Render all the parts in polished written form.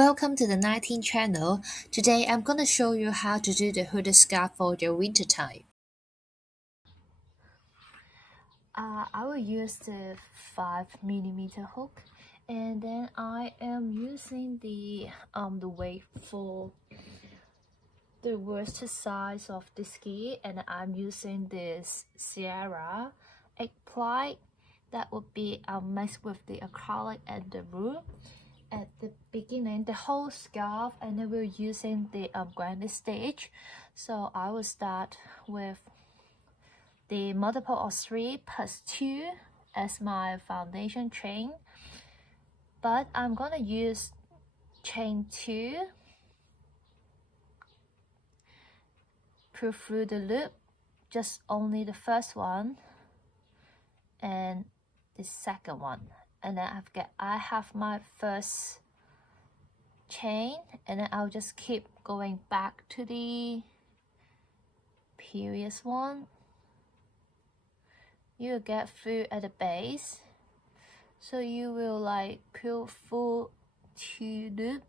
Welcome to the 19th channel. Today I'm going to show you how to do the hooded scarf for your winter time. I will use the 5mm hook, and then I am using the weight for the worst size of the ski, and I'm using this Sierra 8-ply that would be mixed with the acrylic and the wool. At the beginning, the whole scarf, and then we're using the granny stitch. So I will start with the multiple of 3 plus 2 as my foundation chain, but I'm gonna use chain 2, pull through the loop, just only the first one and the second one, and then I have my first chain, and then I'll just keep going back to the previous one. You'll get through at the base, so you will like pull through 2 loops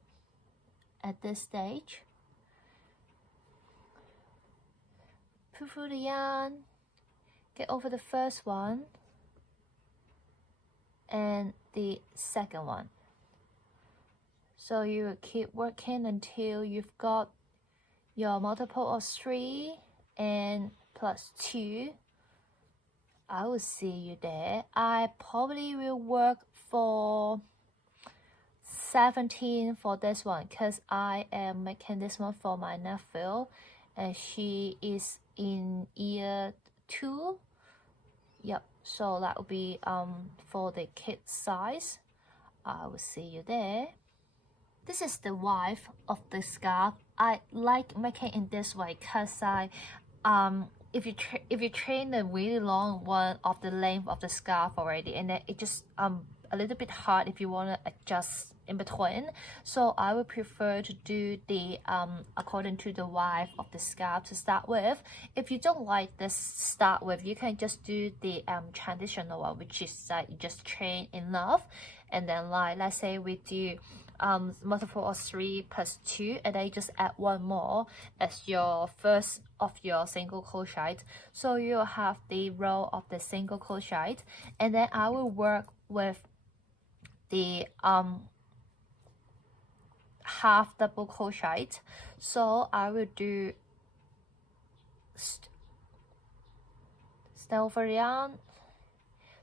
at this stage. Pull through the yarn, get over the first one and the second one. So you will keep working until you've got your multiple of 3 and plus 2. I will see you there. I probably will work for 17 for this one because I am making this one for my nephew, and she is in year 2. Yep, so that will be for the kid size. I will see you there. This is the width of the scarf. I like making in this way because if you train the really long one of the length of the scarf already, and then it just a little bit hard if you want to adjust in between. So I would prefer to do the according to the width of the scarf to start with. If you don't like this start with, you can just do the traditional one, which is like you just train enough, and then like let's say we do multiple of 3 plus 2, and then you just add one more as your first of your single crochet. So you'll have the row of the single crochet, and then I will work with the half double crochet. So I will do stay over the yarn.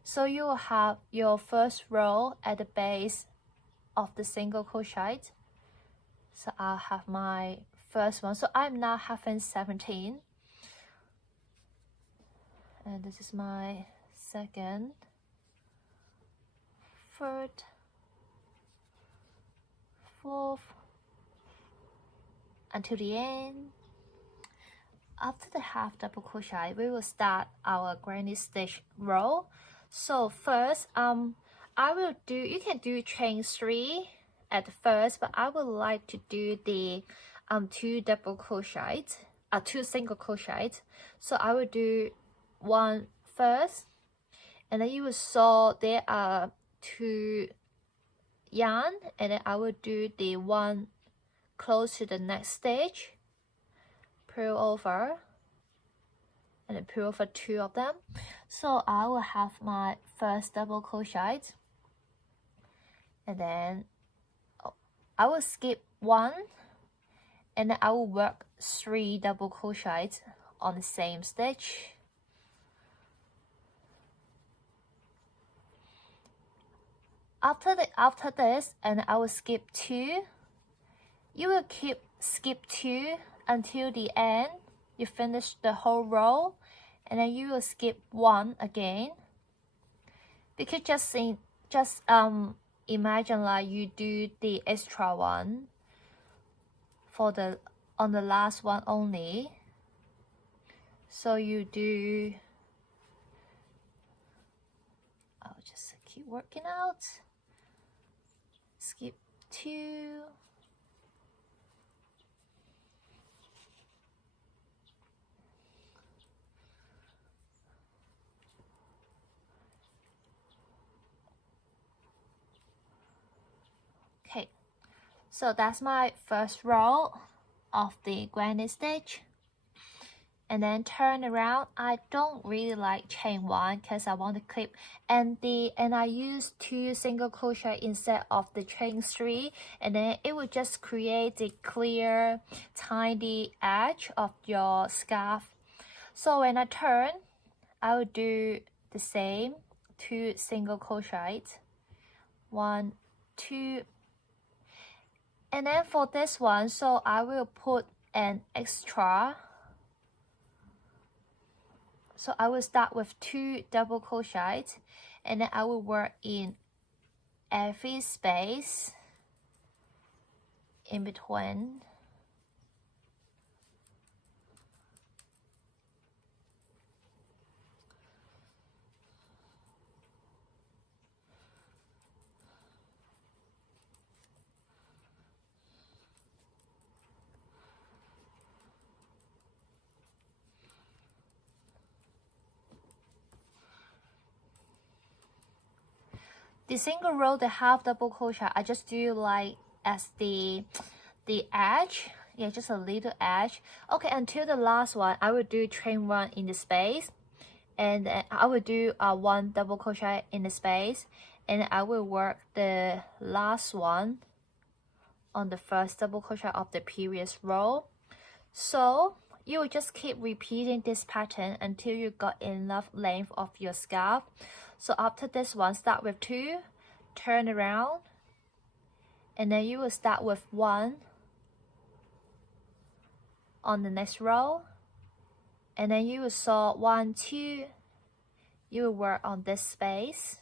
So you will have your first row at the base of the single crochet. So I'll have my first one. So I'm now having 17, and this is my second, third, fourth, until the end. After the half double crochet, we will start our granny stitch row. So first I will do, you can do chain 3 at first, but I would like to do the 2 double crochets, 2 single crochets. So I will do 1 first, and then you will saw there are 2 yarn, and then I will do the one close to the next stage, pull over, and then pull over 2 of them. So I will have my first double crochet, and then I will skip 1, and then I will work 3 double crochets on the same stitch. After this, and I will skip 2. You will skip 2 until the end. You finish the whole row, and then you will skip 1 again. Because just imagine like you do the extra one for the on the last one only. So you do, I'll just keep working out. Skip 2. Okay, So that's my first row of the granny stitch. And then turn around. I don't really like chain 1 because I want to clip, and I use 2 single crochet instead of the chain 3, and then it will just create the clear tiny edge of your scarf. So when I turn, I will do the same, 2 single crochets, 1, 2, and then for this one, so I will put an extra. So I will start with 2 double crochets, and then I will work in every space in between. The single row, the half double crochet, I just do like as the edge, yeah, just a little edge. Okay, until the last one, I will do chain 1 in the space, and then I will do 1 double crochet in the space, and I will work the last one on the first double crochet of the previous row. So you will just keep repeating this pattern until you got enough length of your scarf. So after this one, start with 2, turn around, and then you will start with 1 on the next row, and then you will sew 1, 2, you will work on this space,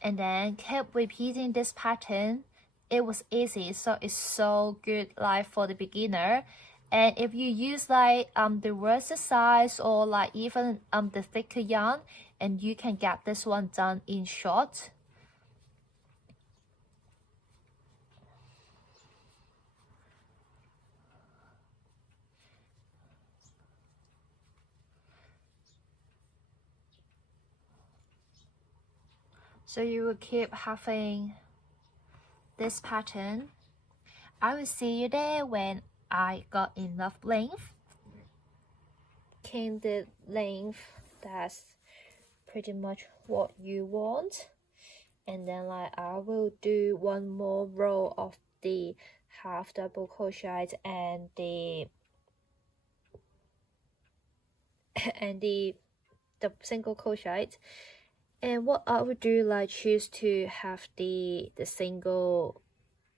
and then keep repeating this pattern. It was easy, so it's so good like for the beginner. And if you use like the worsted size or like even the thicker yarn, and you can get this one done in short. So you will keep having this pattern. I will see you there when I got enough length. Came the length that's pretty much what you want, and then like I will do 1 more row of the half double crochet and the single crochet. And what I would do, like choose to have the single,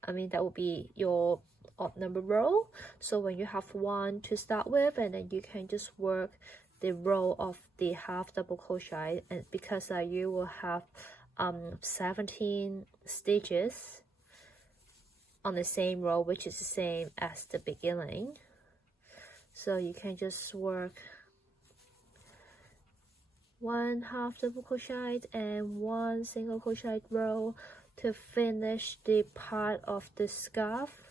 I mean that would be your odd number row. So when you have 1 to start with, and then you can just work the row of the half double crochet, and because you will have 17 stitches on the same row, which is the same as the beginning. So you can just work 1 half double crochet and 1 single crochet row to finish the part of the scarf.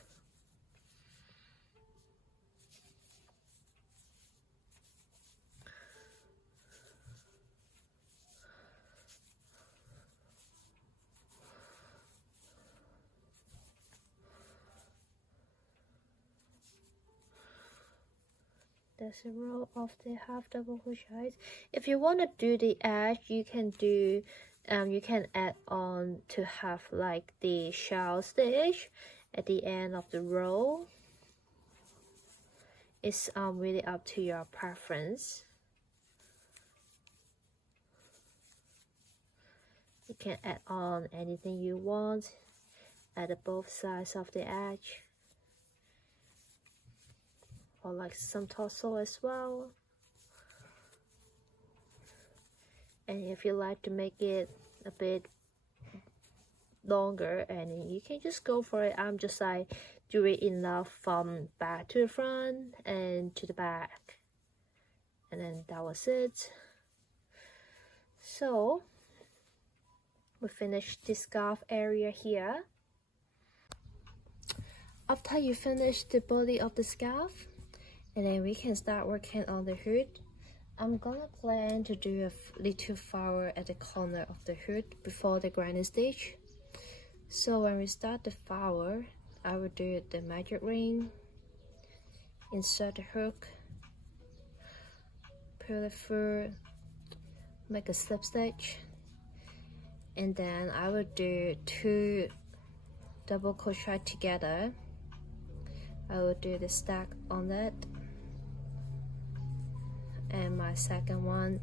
There's a row of the half double crochet. If you want to do the edge, you can do you can add on to have like the shell stitch at the end of the row. It's really up to your preference. You can add on anything you want at both sides of the edge, or like some tassel as well. And if you like to make it a bit longer, and you can just go for it. I'm just like do it enough from back to the front and to the back, and then that was it. So we finished the scarf area here. After you finish the body of the scarf, and then we can start working on the hood. I'm gonna plan to do a little flower at the corner of the hood before the granny stitch. So when we start the flower, I will do the magic ring, insert the hook, pull it through, make a slip stitch, and then I will do 2 double crochet together. I will do the stack on that, and my second one,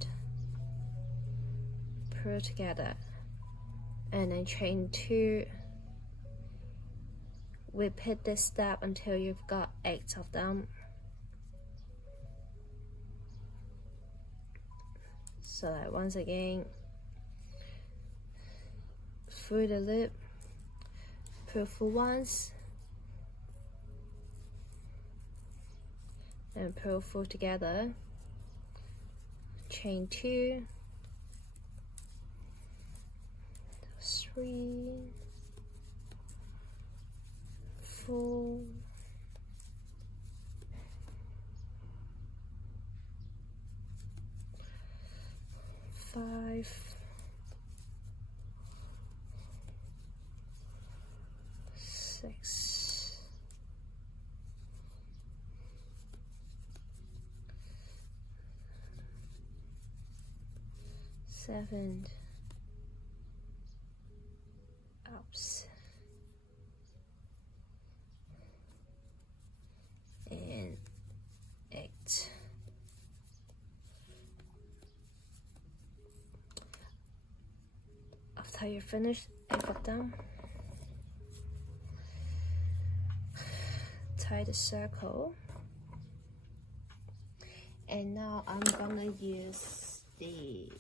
pull together, and then chain 2. Repeat this step until you've got 8 of them. So like once again, through the loop, pull through once, and pull through together, chain 2, 3, 4, 5, 6, 7, ups, and 8. After you finish 8 of them, tie the circle, and now I'm gonna use the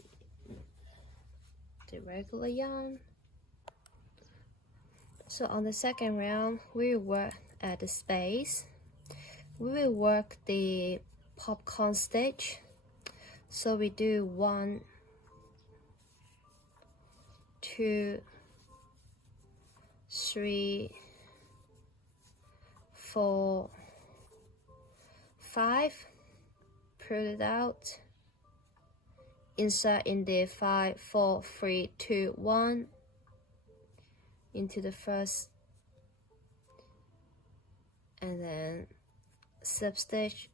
regular yarn. So on the second round, we will work at the space. We will work the popcorn stitch. So we do 1, 2, 3, 4, 5. Pull it out. Insert in the 5, 4, 3, 2, 1 into the first, and then slip stitch,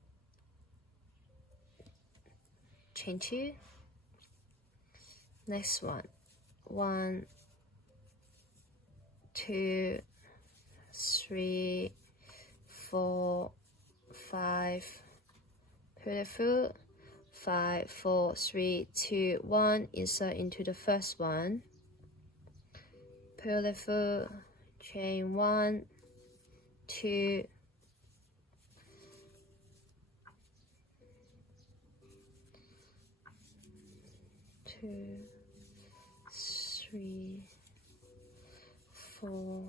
chain 2. Next one, 1, 2, 3, 4, 5, pull it through, 5, 4, 3, 2, 1, insert into the first one, pull it through, chain 1, 2, 3, 4,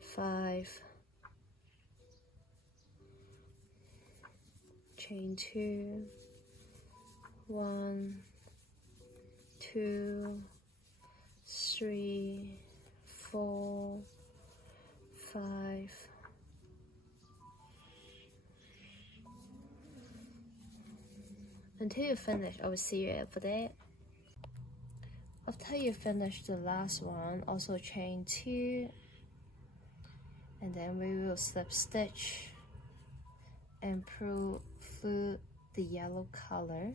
5, chain 2, 1, 2, 3, 4, 5, until you finish. I will see you over there. After you finish the last one, also chain 2, and then we will slip stitch and pull through the yellow color.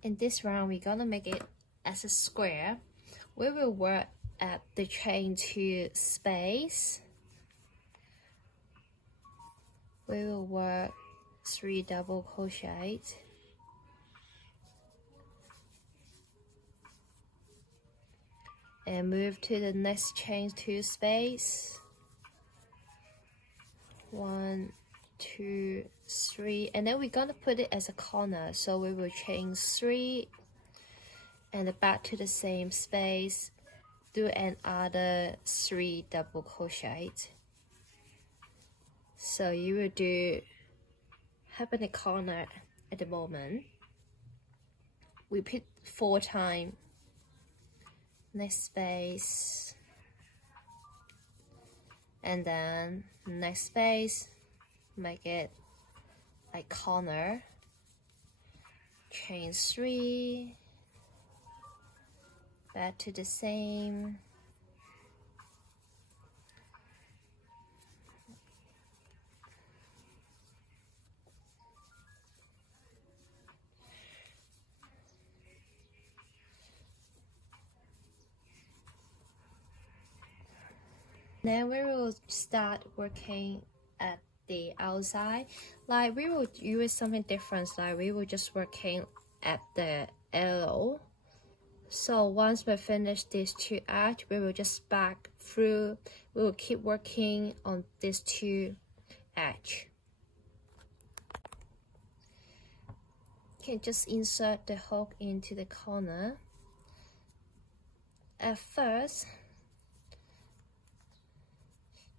In this round, we're gonna make it as a square. We will work at the chain 2 space. We will work 3 double crochets, and move to the next chain 2 space. 1, 2, 3, and then we're gonna put it as a corner, so we will chain 3 and back to the same space, do another 3 double crochets. So you will do half in the corner at the moment. Repeat 4 times. Next space, and then next space, make it like corner, chain 3, back to the same, then we will start working at the outside. Like we will use something different, like we will just working at the elbow. So once we finish these 2 edges, we will just back through. We will keep working on these 2 edges. You can just insert the hook into the corner. At first,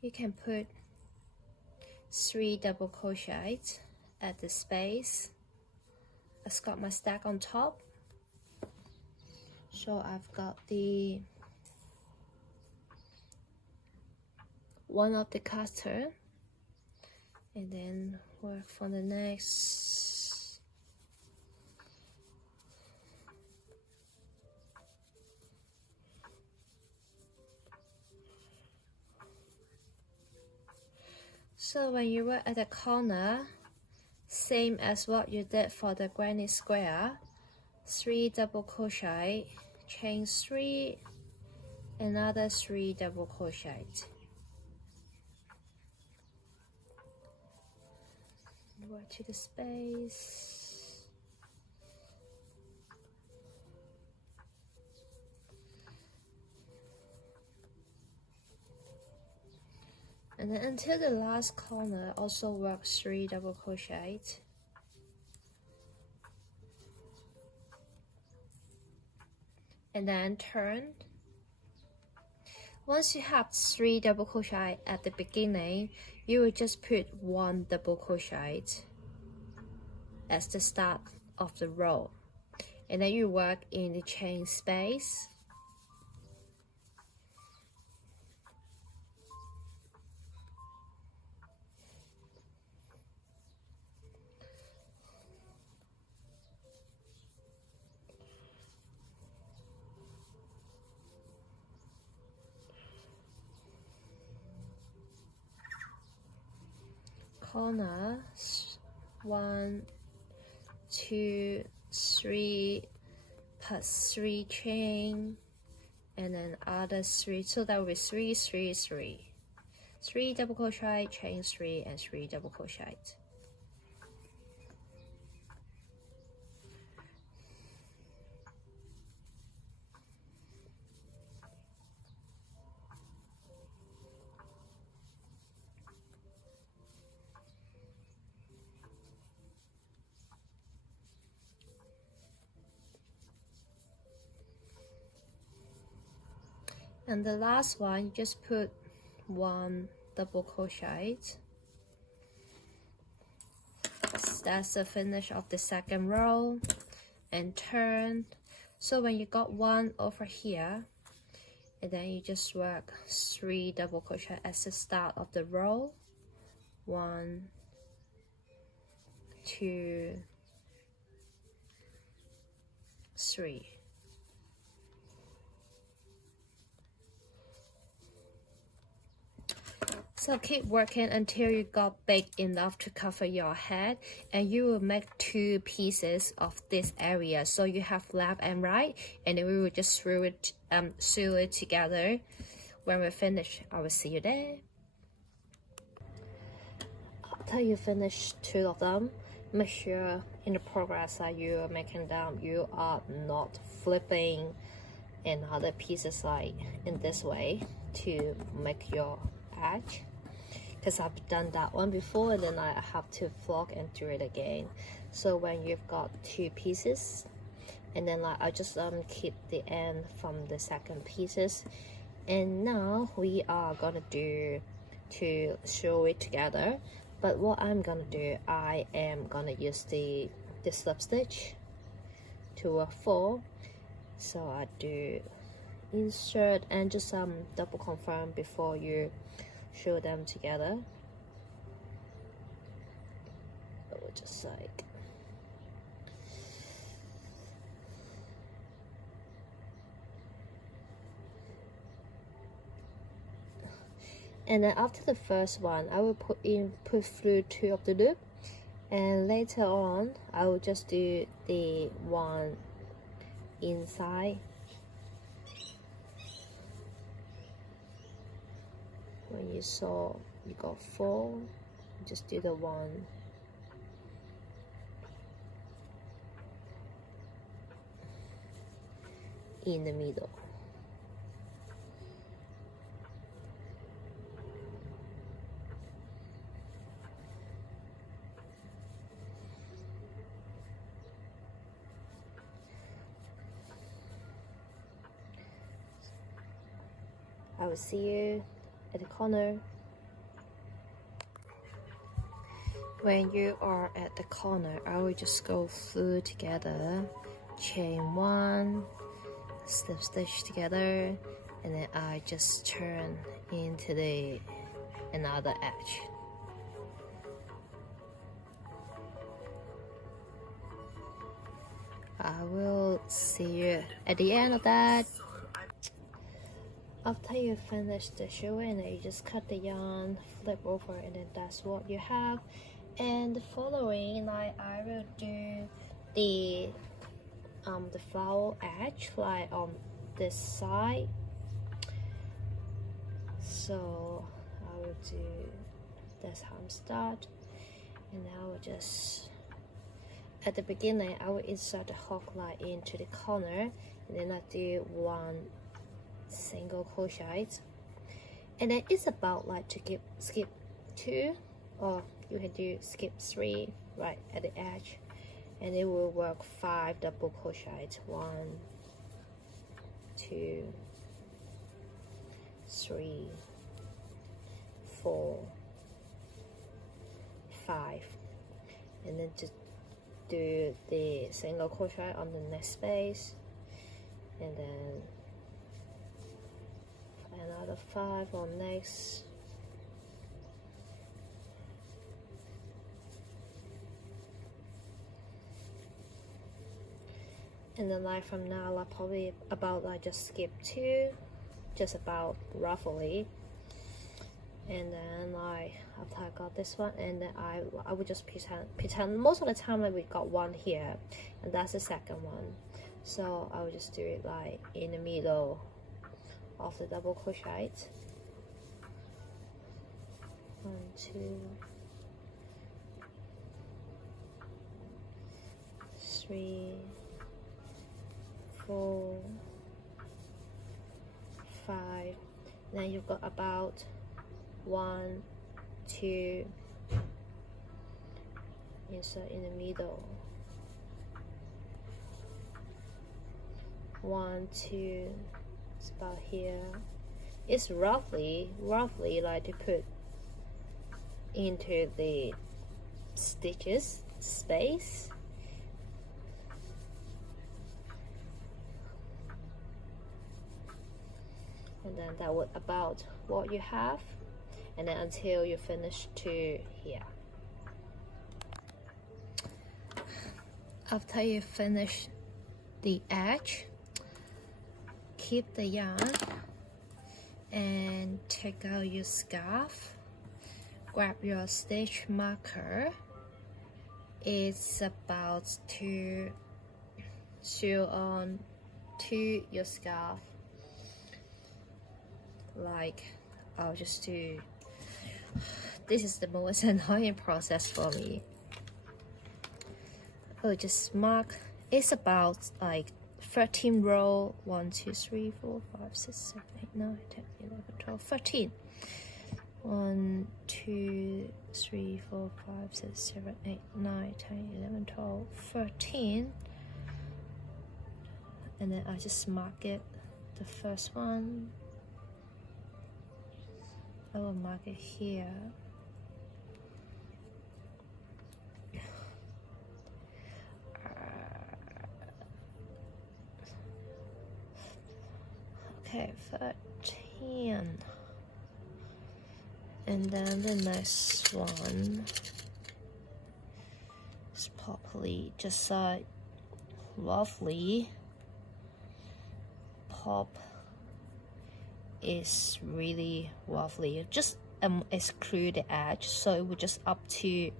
you can put 3 double crochets at the space. I've got my stack on top. So I've got the one of the cutter, and then work for the next. So when you work at the corner, same as what you did for the granny square, 3 double crochet, chain 3, another 3 double crochet. Work to the space. And then until the last corner, also work 3 double crochet. And then turn. Once you have 3 double crochet at the beginning, you will just put 1 double crochet as the start of the row, and then you work in the chain space. Corner, 1, 2, 3, plus 3 chain, and then other 3, so that will be 3, 3, 3. 3 double crochet, chain 3, and 3 double crochet. And the last one, you just put 1 double crochet. That's the finish of the second row. And turn. So when you got 1 over here, and then you just work 3 double crochet as the start of the row. 1, 2, 3. So keep working until you got big enough to cover your head, and you will make 2 pieces of this area. So you have left and right, and then we will just sew it together. When we finish, I will see you there. After you finish 2 of them, make sure in the progress that you are making them, you are not flipping another pieces like in this way to make your edge, because I've done that one before and then I have to flog and do it again. So when you've got 2 pieces, and then like I just keep the end from the second pieces, and now we are gonna do to sew it together. But what I'm gonna do, I am gonna use the slip stitch to work for. So I do insert and just double confirm before you show them together. Just like and then after the first one, I will put through 2 of the loop, and later on I will just do the one inside. When you saw you got 4, just do the one in the middle. I will see you at the corner. When you are at the corner, I will just go through together, chain 1, slip stitch together, and then I just turn into the another edge. I will see you at the end of that. After you finish the showing, you just cut the yarn, flip over, and then that's what you have. And the following, I will do the flower edge like on this side. So I will do, that's how I'm start, and I will just, at the beginning I will insert the hook line into the corner, and then I do 1 single crochet, and then it's about like to skip 2, or you can do skip 3 right at the edge, and it will work 5 double crochets. 1, 2, 3, 4, 5, and then just do the single crochet on the next space, and then another 5 on next, and then like from now I'll probably about like just skip 2, just about roughly, and then like after I got this one, and then I would just pretend most of the time like we got 1 here, and that's the second one, so I will just do it like in the middle of the double crochet. 1, 2, 3, 4, 5. Then you've got about 1, 2, insert in the middle, 1, 2. It's about here. It's roughly like to put into the stitches space. And then that would about what you have, and then until you finish to here. After you finish the edge, keep the yarn and take out your scarf, grab your stitch marker. It's about to sew on to your scarf. Like I'll just do, this is the most annoying process for me. I'll just mark, it's about like 13 row, 1, 2, 3, 4, 5, 6, 7, 8, 9, 10, 11, 12, 13. 1, 2, 3, 4, 5, 6, 7, 8, 9, 10, 11, 12, 13. And then I just mark it, the first one. I will mark it here. Okay, 13. And then the next one is probably just lovely. Pop is really lovely. Just exclude the edge, so we're just up to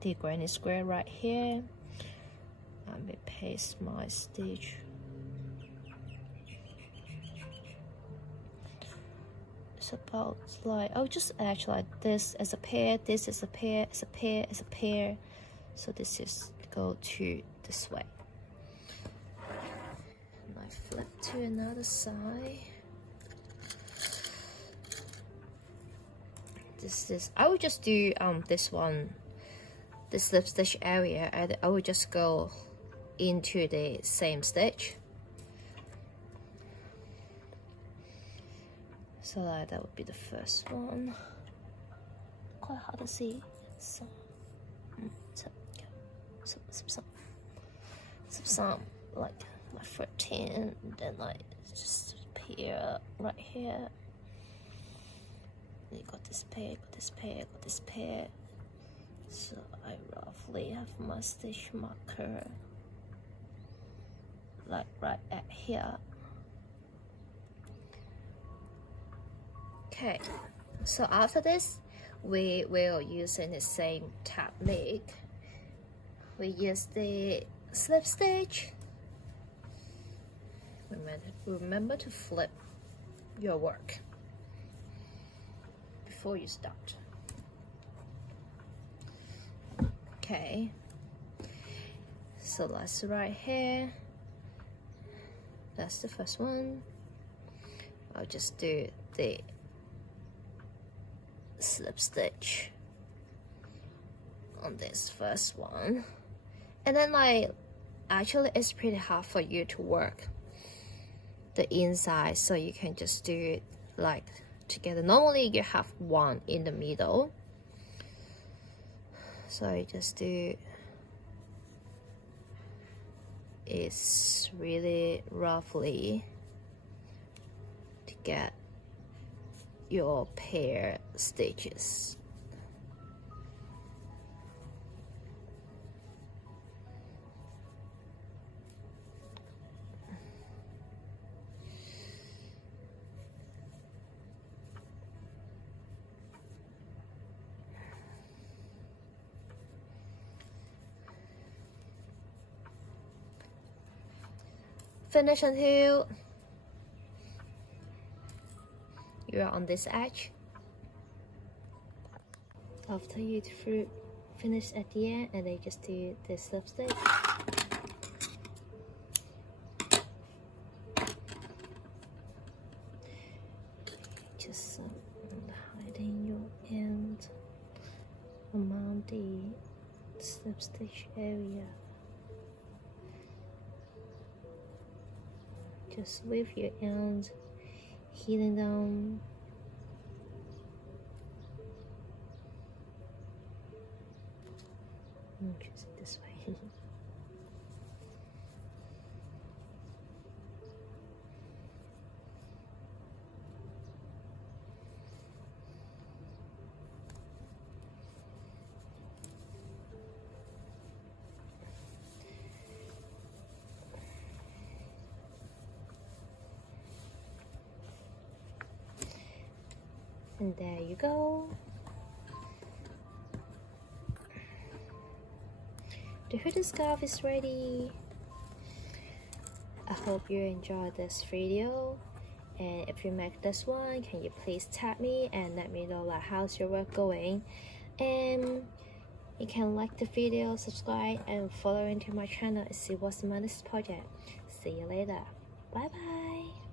the granny square right here. Let me paste my stitch. It's about like, I'll just edge like this as a pair, this is a pair, as a pair, as a pair. So this is go to this way. And I flip to another side. This is, I would just do this one, the slip stitch area, and I would just go into the same stitch. So that would be the first one. Quite hard to see. Some like my 13, and then like just appear right here. You got this pair, got this pair, got this pair. So I roughly have my stitch marker like right at here. Okay, so after this, we will using the same technique. We use the slip stitch. Remember to flip your work before you start. Okay, so that's right here. That's the first one. I'll just do the slip stitch on this first one, and then like actually it's pretty hard for you to work the inside, so you can just do it like together. Normally you have one in the middle, so you just do it's really roughly to get your pair stitches. Finish until you're on this edge. After you finish at the end, and then just do the slip stitch. Just hiding your end among the slip stitch area. Just with your end healing down. Choose it this way. And there you go. The hoodie scarf is ready. I hope you enjoyed this video, and if you make this one, can you please tag me and let me know like how's your work going. And you can like the video, subscribe, and follow into my channel and see what's my next project. See you later. Bye bye.